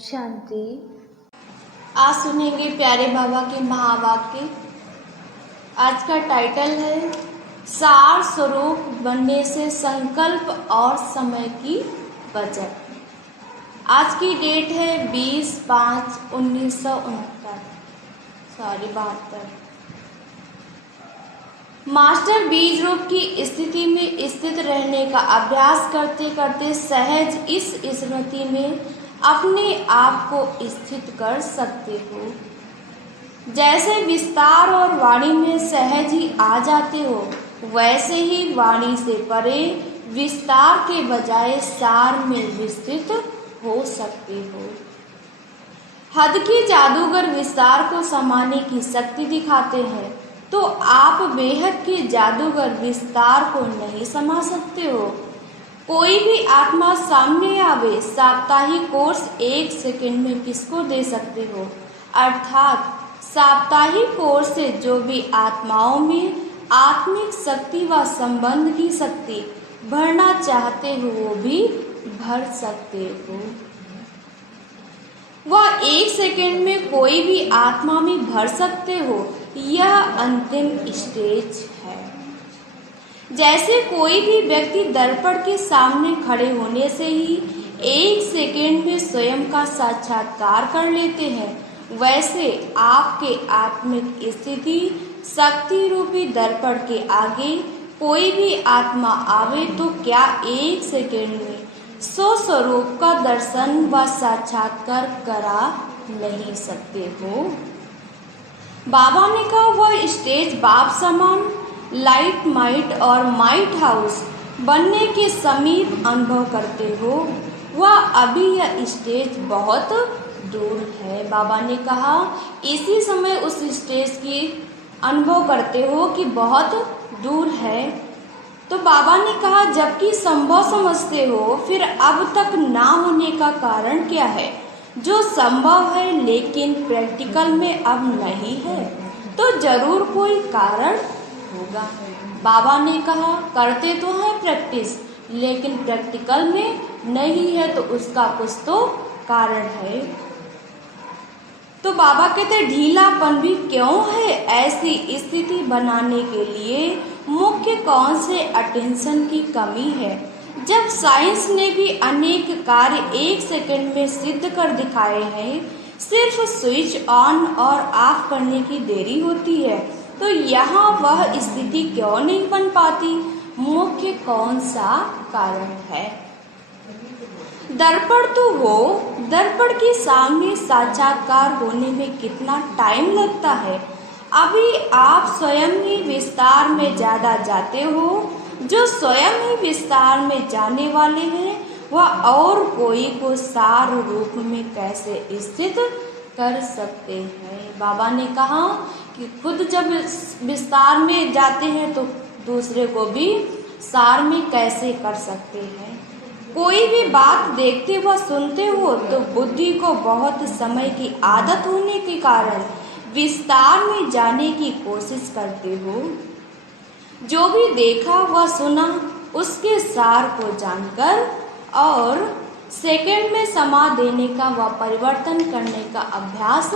शांति। आज सुनेंगे प्यारे बाबा के महावाक्य। आज का टाइटल है सार स्वरूप बनने से संकल्प और समय की बचत। आज की डेट है 20/5/1969। मास्टर बीज रूप की स्थिति में स्थित रहने का अभ्यास करते करते सहज इस स्मृति में अपने आप को स्थित कर सकते हो। जैसे विस्तार और वाणी में सहज ही आ जाते हो, वैसे ही वाणी से परे विस्तार के बजाय सार में विस्तृत हो सकते हो। हद के जादूगर विस्तार को समाने की शक्ति दिखाते हैं, तो आप बेहद के जादूगर विस्तार को नहीं समा सकते हो। कोई भी आत्मा सामने आवे, साप्ताहिक कोर्स 1 सेकंड में किसको दे सकते हो? अर्थात साप्ताहिक कोर्स से जो भी आत्माओं में आत्मिक शक्ति व संबंध की शक्ति भरना चाहते हो, वो भी भर सकते हो। वह 1 सेकंड में कोई भी आत्मा में भर सकते हो। यह अंतिम स्टेज है। जैसे कोई भी व्यक्ति दर्पण के सामने खड़े होने से ही 1 सेकंड में स्वयं का साक्षात्कार कर लेते हैं, वैसे आपके आत्मिक स्थिति शक्ति रूपी दर्पण के आगे कोई भी आत्मा आवे तो क्या 1 सेकंड में स्वस्वरूप का दर्शन व साक्षात्कार करा नहीं सकते हो? बाबा ने कहा वह स्टेज बाप समान लाइट माइट और माइट हाउस बनने के समीप अनुभव करते हो, वह अभी यह स्टेज बहुत दूर है। बाबा ने कहा इसी समय उस स्टेज की अनुभव करते हो कि बहुत दूर है। तो बाबा ने कहा जबकि संभव समझते हो, फिर अब तक ना होने का कारण क्या है? जो संभव है लेकिन प्रैक्टिकल में अब नहीं है, तो जरूर कोई कारण होगा। बाबा ने कहा करते तो हैं प्रैक्टिस, लेकिन प्रैक्टिकल में नहीं है, तो उसका कुछ तो कारण है। तो बाबा कहते ढीलापन भी क्यों है? ऐसी स्थिति बनाने के लिए मुख्य कौन से अटेंशन की कमी है? जब साइंस ने भी अनेक कार्य 1 सेकंड में सिद्ध कर दिखाए हैं, सिर्फ स्विच ऑन और ऑफ करने की देरी होती है, तो यहाँ वह स्थिति क्यों नहीं बन पाती? मुख्य कौन सा कारण है? दर्पण तो हो, दर्पण के सामने साक्षात्कार होने में कितना टाइम लगता है? अभी आप स्वयं ही विस्तार में ज़्यादा जाते हो। जो स्वयं ही विस्तार में जाने वाले हैं, वह और कोई को सार रूप में कैसे स्थित कर सकते हैं? बाबा ने कहा कि खुद जब विस्तार में जाते हैं तो दूसरे को भी सार में कैसे कर सकते हैं? कोई भी बात देखते व सुनते हो तो बुद्धि को बहुत समय की आदत होने के कारण विस्तार में जाने की कोशिश करते हो। जो भी देखा व सुना उसके सार को जानकर और सेकंड में समा देने का व परिवर्तन करने का अभ्यास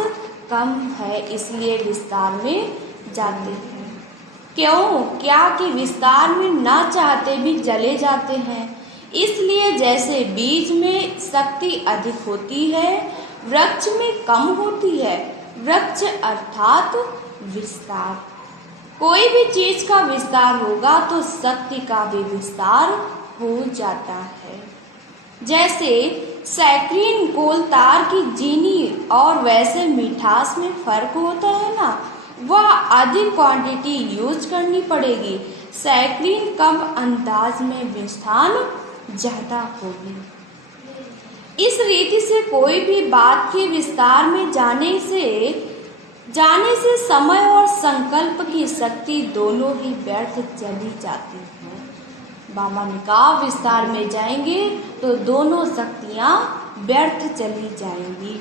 कम है, इसलिए विस्तार में जाते हैं। क्यों? क्या कि विस्तार में ना चाहते भी जले जाते हैं। इसलिए जैसे बीज में शक्ति अधिक होती है, वृक्ष में कम होती है। वृक्ष अर्थात विस्तार। कोई भी चीज का विस्तार होगा तो शक्ति का भी विस्तार हो जाता है। जैसे सैक्रीन गोल तार की चीनी और वैसे मिठास में फर्क होता है ना, वह अधिक क्वांटिटी यूज करनी पड़ेगी। सैक्रीन कम अंदाज में विस्तार ज़्यादा होगी। इस रीति से कोई भी बात के विस्तार में जाने से समय और संकल्प की शक्ति दोनों ही व्यर्थ चली जाती है। बाबा ने कहा विस्तार में जाएंगे तो दोनों शक्तियाँ व्यर्थ चली जाएंगी।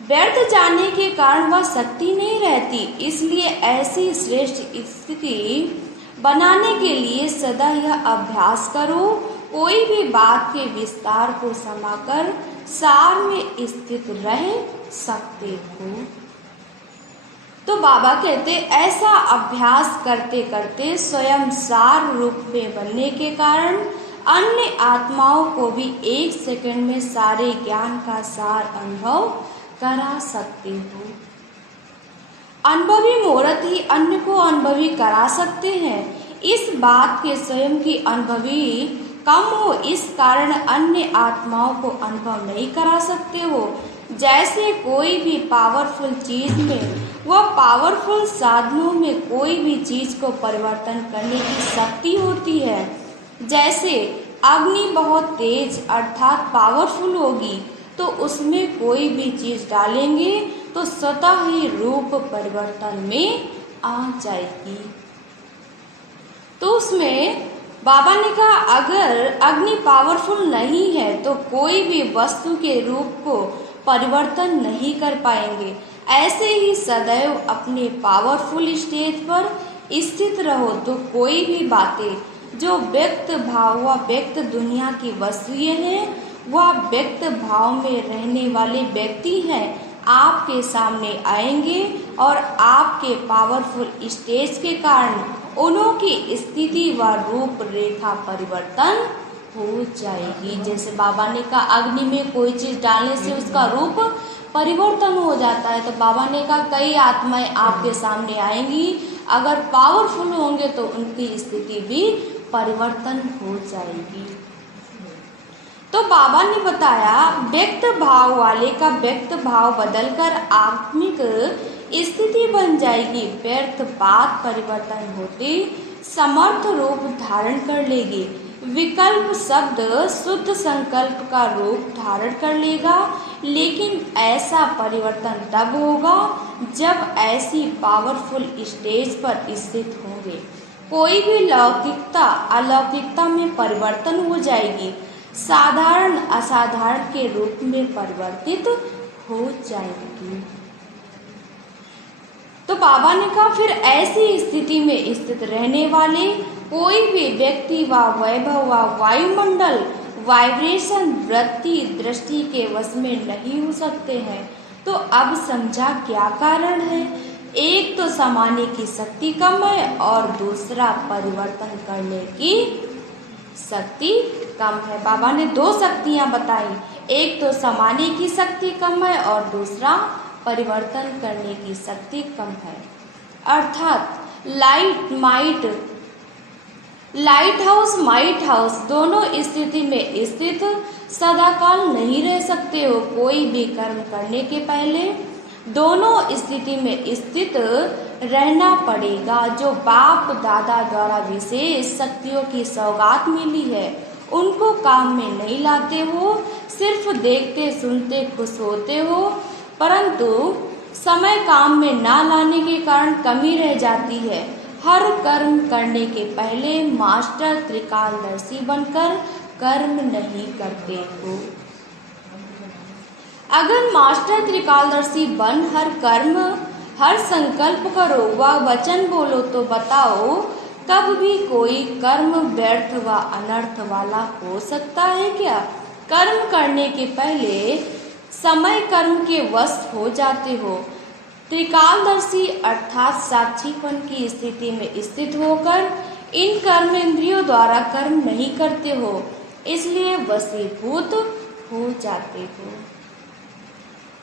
व्यर्थ जाने के कारण वह शक्ति नहीं रहती। इसलिए ऐसी श्रेष्ठ स्थिति बनाने के लिए सदा यह अभ्यास करो कोई भी बात के विस्तार को समाकर सार में स्थित रह सकते हो। तो बाबा कहते ऐसा अभ्यास करते करते स्वयं सार रूप में बनने के कारण अन्य आत्माओं को भी 1 सेकंड में सारे ज्ञान का सार अनुभव करा सकते हो। अनुभवी मूर्त ही अन्य को अनुभवी करा सकते हैं। इस बात के स्वयं की अनुभवी कम हो, इस कारण अन्य आत्माओं को अनुभव नहीं करा सकते हो। जैसे कोई भी पावरफुल चीज में व पावरफुल साधनों में कोई भी चीज को परिवर्तन करने की शक्ति होती है। जैसे अग्नि बहुत तेज अर्थात पावरफुल होगी तो उसमें कोई भी चीज डालेंगे तो स्वतः ही रूप परिवर्तन में आ जाएगी। तो उसमें बाबा ने कहा अगर अग्नि पावरफुल नहीं है तो कोई भी वस्तु के रूप को परिवर्तन नहीं कर पाएंगे। ऐसे ही सदैव अपने पावरफुल स्टेज पर स्थित रहो तो कोई भी बातें जो व्यक्त भाव व व्यक्त दुनिया की वस्तुएं हैं वह व्यक्त भाव में रहने वाले व्यक्ति हैं आपके सामने आएंगे और आपके पावरफुल स्टेज के कारण उन्हों की स्थिति व रूप रेखा परिवर्तन हो जाएगी। जैसे बाबा ने कहा अग्नि में कोई चीज डालने से उसका रूप परिवर्तन हो जाता है, तो बाबा ने कहा कई आत्माएं आपके सामने आएंगी, अगर पावरफुल होंगे तो उनकी स्थिति भी परिवर्तन हो जाएगी। तो बाबा ने बताया व्यक्त भाव वाले का व्यक्त भाव बदलकर आत्मिक स्थिति बन जाएगी। व्यर्थ बात परिवर्तन होते समर्थ रूप धारण कर लेगी। विकल्प शब्द शुद्ध संकल्प का रूप धारण कर लेगा, लेकिन ऐसा परिवर्तन तब होगा जब ऐसी पावरफुल स्टेज पर स्थित होंगे। कोई भी लौकिकता अलौकिकता में परिवर्तन हो जाएगी, साधारण असाधारण के रूप में परिवर्तित हो जाएगी। तो बाबा ने कहा फिर ऐसी स्थिति में स्थित रहने वाले कोई भी व्यक्ति व वैभव व वायुमंडल वाइब्रेशन वृत्ति दृष्टि के वश में नहीं हो सकते हैं। तो अब समझा क्या कारण है। एक तो समाने की शक्ति कम है और दूसरा परिवर्तन करने की शक्ति कम है। बाबा ने 2 शक्तियां बताई, एक तो समाने की शक्ति कम है और दूसरा परिवर्तन करने की शक्ति कम है। अर्थात लाइट हाउस माइट हाउस दोनों स्थिति में स्थित सदाकाल नहीं रह सकते हो। कोई भी कर्म करने के पहले दोनों स्थिति में स्थित रहना पड़ेगा। जो बाप दादा द्वारा विशेष शक्तियों की सौगात मिली है उनको काम में नहीं लाते हो, सिर्फ देखते सुनते खुश होते हो, परंतु समय काम में ना लाने के कारण कमी रह जाती है। हर कर्म करने के पहले मास्टर त्रिकालदर्शी बनकर कर्म नहीं करते हो। अगर मास्टर त्रिकालदर्शी बन हर कर्म हर संकल्प करो व वचन बोलो तो बताओ कब भी कोई कर्म व्यर्थ व अनर्थ वाला हो सकता है क्या। कर्म करने के पहले समय कर्म के वश हो जाते हो। त्रिकालदर्शी अर्थात साक्षीपन की स्थिति में स्थित होकर इन कर्म इंद्रियों द्वारा कर्म नहीं करते हो, इसलिए वशीभूत हो जाते हो।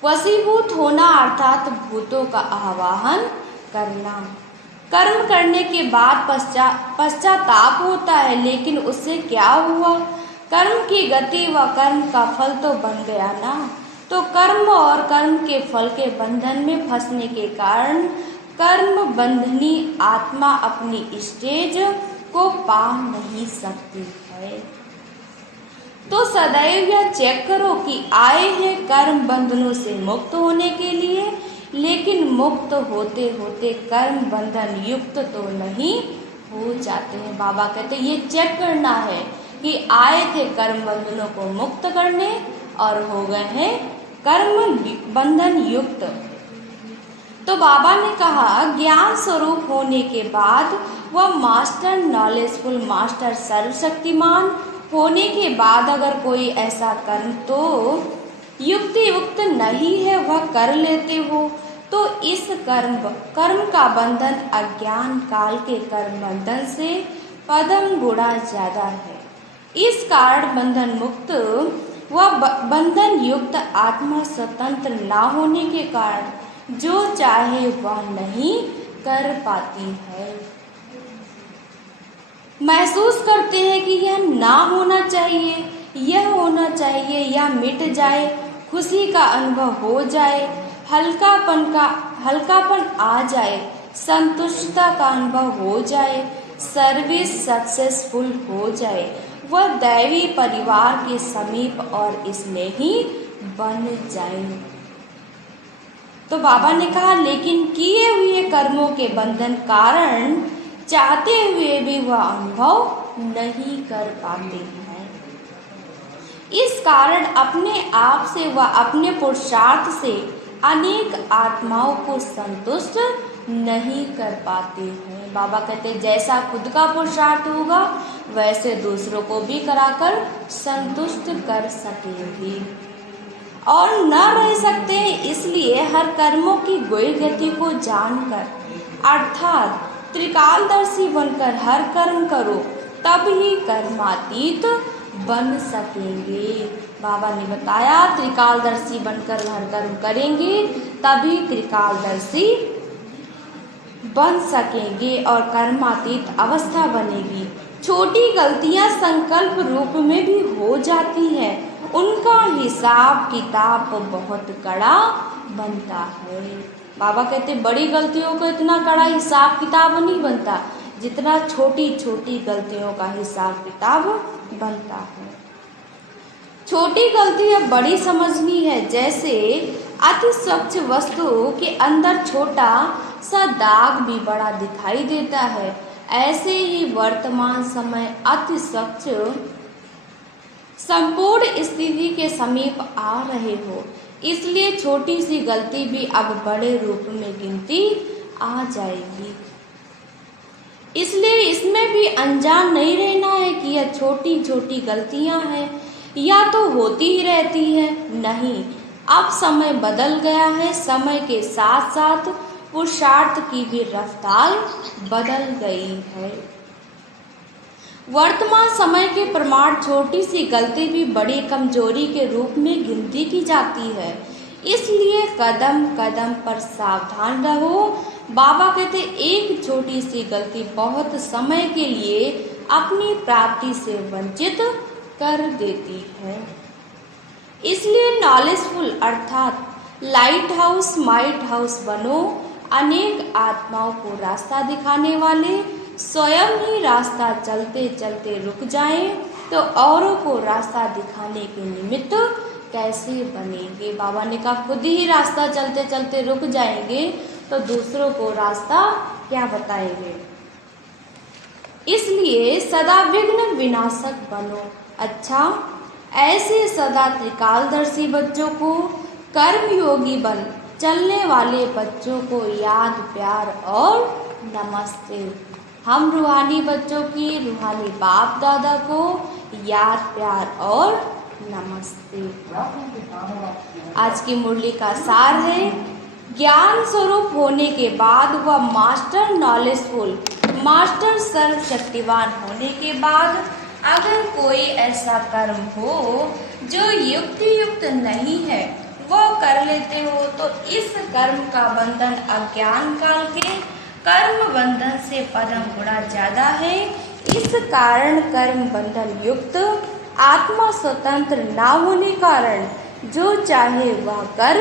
वशीभूत होना अर्थात भूतों का आवाहन करना। कर्म करने के बाद पश्चाताप होता है, लेकिन उससे क्या हुआ। कर्म की गति व कर्म का फल तो बन गया ना। तो कर्म और कर्म के फल के बंधन में फंसने के कारण कर्म बंधनी आत्मा अपनी स्टेज को पा नहीं सकती है। तो सदैव यह चेक करो कि आए हैं कर्म बंधनों से मुक्त होने के लिए, लेकिन मुक्त होते होते कर्म बंधन युक्त तो नहीं हो जाते हैं। बाबा कहते ये चेक करना है कि आए थे कर्म बंधनों को मुक्त करने और हो गए हैं कर्म बंधन युक्त। तो बाबा ने कहा ज्ञान स्वरूप होने के बाद वह मास्टर नॉलेजफुल मास्टर सर्वशक्तिमान होने के बाद अगर कोई ऐसा कर्म तो युक्ति युक्त नहीं है वह कर लेते हो, तो इस कर्म का बंधन अज्ञान काल के कर्म बंधन से पदम गुणा ज्यादा है। इस कारण बंधन मुक्त व बंधन युक्त आत्मा स्वतंत्र ना होने के कारण जो चाहे वह नहीं कर पाती है। महसूस करते हैं कि यह ना होना चाहिए, यह होना चाहिए, या मिट जाए, खुशी का अनुभव हो जाए, हल्कापन आ जाए, संतुष्टता का अनुभव हो जाए, सर्विस सक्सेसफुल हो जाए, वह दैवी परिवार के समीप और इसमें ही बन जाए। तो बाबा ने कहा लेकिन किए हुए कर्मों के बंधन कारण चाहते हुए भी वह अनुभव नहीं कर पाते हैं। इस कारण अपने आप से व अपने पुरुषार्थ से अनेक आत्माओं को संतुष्ट नहीं कर पाते हैं। बाबा कहते हैं जैसा खुद का पुरुषार्थ होगा वैसे दूसरों को भी कराकर संतुष्ट कर सकेंगे और न रह सकते। इसलिए हर कर्मों की गोई गति को जानकर अर्थात त्रिकालदर्शी बनकर हर कर्म करो, तब ही कर्मातीत बन सकेंगे। बाबा ने बताया त्रिकालदर्शी बनकर हर कर्म करेंगे तभी त्रिकालदर्शी बन सकेंगे और कर्मातीत अवस्था बनेगी। छोटी गलतियां संकल्प रूप में भी हो जाती है, उनका हिसाब किताब बहुत कड़ा बनता है। बाबा कहते बड़ी गलतियों का इतना कड़ा हिसाब किताब नहीं बनता जितना छोटी छोटी गलतियों का हिसाब किताब बनता है। छोटी गलती अब बड़ी समझनी है। जैसे अति स्वच्छ वस्तु के अंदर छोटा सा दाग भी बड़ा दिखाई देता है, ऐसे ही वर्तमान समय अति स्वच्छ संपूर्ण स्थिति के समीप आ रहे हो, इसलिए छोटी सी गलती भी अब बड़े रूप में गिनती आ जाएगी। इसलिए इसमें भी अनजान नहीं रहना है कि यह छोटी छोटी गलतियां हैं या तो होती ही रहती है। नहीं, अब समय बदल गया है, समय के साथ साथ पुरुषार्थ की भी रफ्तार बदल गई है। वर्तमान समय के प्रमाण छोटी सी गलती भी बड़ी कमजोरी के रूप में गिनती की जाती है, इसलिए कदम कदम पर सावधान रहो। बाबा कहते एक छोटी सी गलती बहुत समय के लिए अपनी प्राप्ति से वंचित कर देती है। इसलिए नॉलेजफुल अर्थात लाइट हाउस माइट हाउस बनो। अनेक आत्माओं को रास्ता दिखाने वाले स्वयं ही रास्ता चलते चलते रुक जाएं तो औरों को रास्ता दिखाने के निमित्त कैसे बनेंगे। बाबा ने कहा खुद ही रास्ता चलते चलते रुक जाएंगे तो दूसरों को रास्ता क्या बताएंगे। इसलिए सदा विघ्न विनाशक बनो। अच्छा, ऐसे सदा त्रिकालदर्शी बच्चों को कर्मयोगी बन चलने वाले बच्चों को याद प्यार और नमस्ते। हम रूहानी बच्चों की रूहानी बाप दादा को याद प्यार और नमस्ते। आज की मुरली का सार है, ज्ञान स्वरूप होने के बाद वह मास्टर नॉलेजफुल मास्टर सर्वशक्तिवान होने के बाद अगर कोई ऐसा कर्म हो जो युक्ति युक्त नहीं है वो कर लेते हो तो इस कर्म का बंधन अज्ञान काल के कर्म बंधन से पदम गुणा ज्यादा है। इस कारण कर्म बंधन युक्त आत्मा स्वतंत्र ना होने कारण जो चाहे वह कर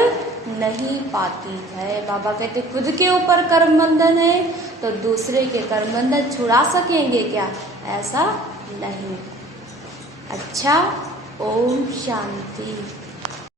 नहीं पाती है। बाबा कहते खुद के ऊपर कर्म बंधन है तो दूसरे के कर्म बंधन छुड़ा सकेंगे क्या? ऐसा नहीं। अच्छा, ओम शांति।